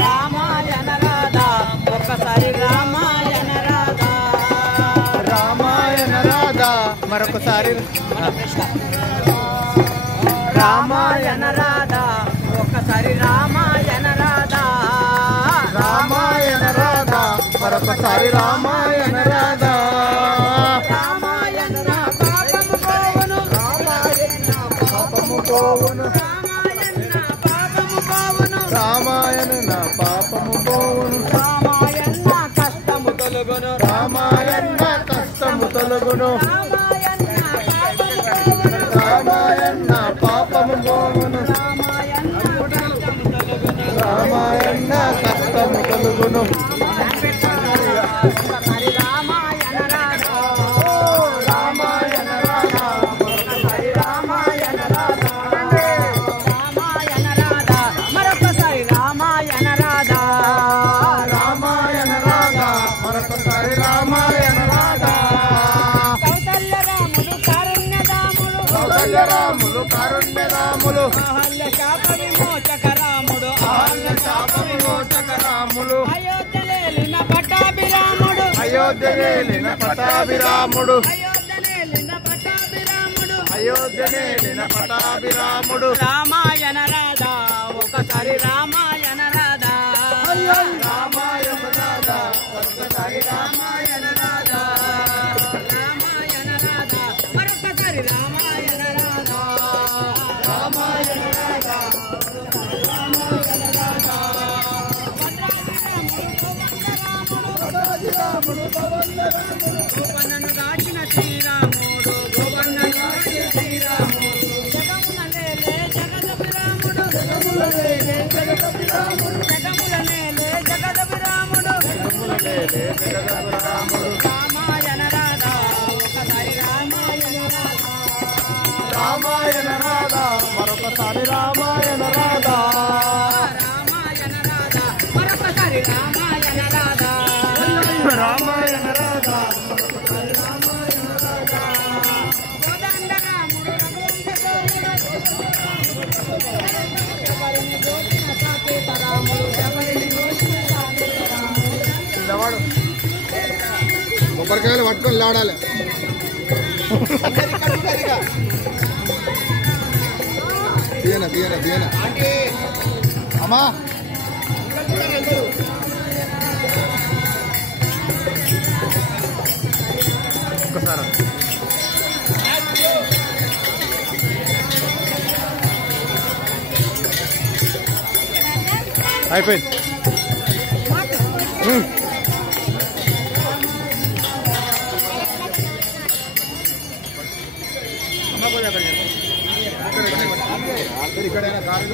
రామాయణ రాధా ఒక్కసారి రామాయణ రాధా రామాయణ రాధా మరొకసారి రామాయణ రాధా ఒక్కసారి రామాయణ రాధా రామాయణ రాధా మరొకసారి రామాయణ రాధా రామాయణ పాపము పోవును పాపము పోవును రామాయణ పాపము పోవును రామాయణ పాపము పోవును రామాయణ కష్టము తొలగును రామాయణ కష్టము తొలగును రామాయణ రామాయణ పాపము పాపము పోవును రామాయణ కష్టము తొలగును రామాయణ రాధా రామాయణ రాధా రామాయణ రాధా రామాయణ రాధా మరొకసారి రామాయణ రాధా రామాయణ రాధా మరొకసారి రామాయణ రాధా కౌసల్య రాముడు కారుణ్యదాముడు కౌసల్య రాములు కారుణ్యరాములు అహల్య శాప విమోచక రాముడు అహల్య శాప విమోచక రాములు అయోధ్యలేలిన పట్టాభిరాముడు అయోధ్యనేలిన పటాభిరాముడు అయోధ్యలేలిన పట్టాభిరాముడు అయోధ్యనేలిన పటాభిరాముడు రామాయణ రాధా ఒకసారి రామాయణ రాధా రామాయణ రాధా ఒక్కసారి రామాయణ రాధా రామాయణ రాధా మరొకసారి రామాయణ రాధా రామాయణ రాధా రాముడు గోపన్నను దాచిన శ్రీరాముడు గోపన్నను దాచిన శ్రీరాముడు జగమున నేలే జగదభిరాముడు జగముల నేలే జగదభిరాముడు రామాయణ రాధా ఒకసారి రామాయణ రాధా రామాయణ రాధా మరొకసారి రామాయణ రాధా రామాయణ రాధా మరొకసారి రామాయణ రాధా రామాయణ రాధా కోదండ రాముడు శబరిని దోచిన సాకేత రాముడు శబరిని దోచిన సాకేత రాముడు పిల్లవాడు కొబ్బరికాయలు పట్టుకొని లాడాలి తీయన తీయన తీయన అమ్మా ఒక్కసారి అయిపోయింది ఇక్కడైనా కారు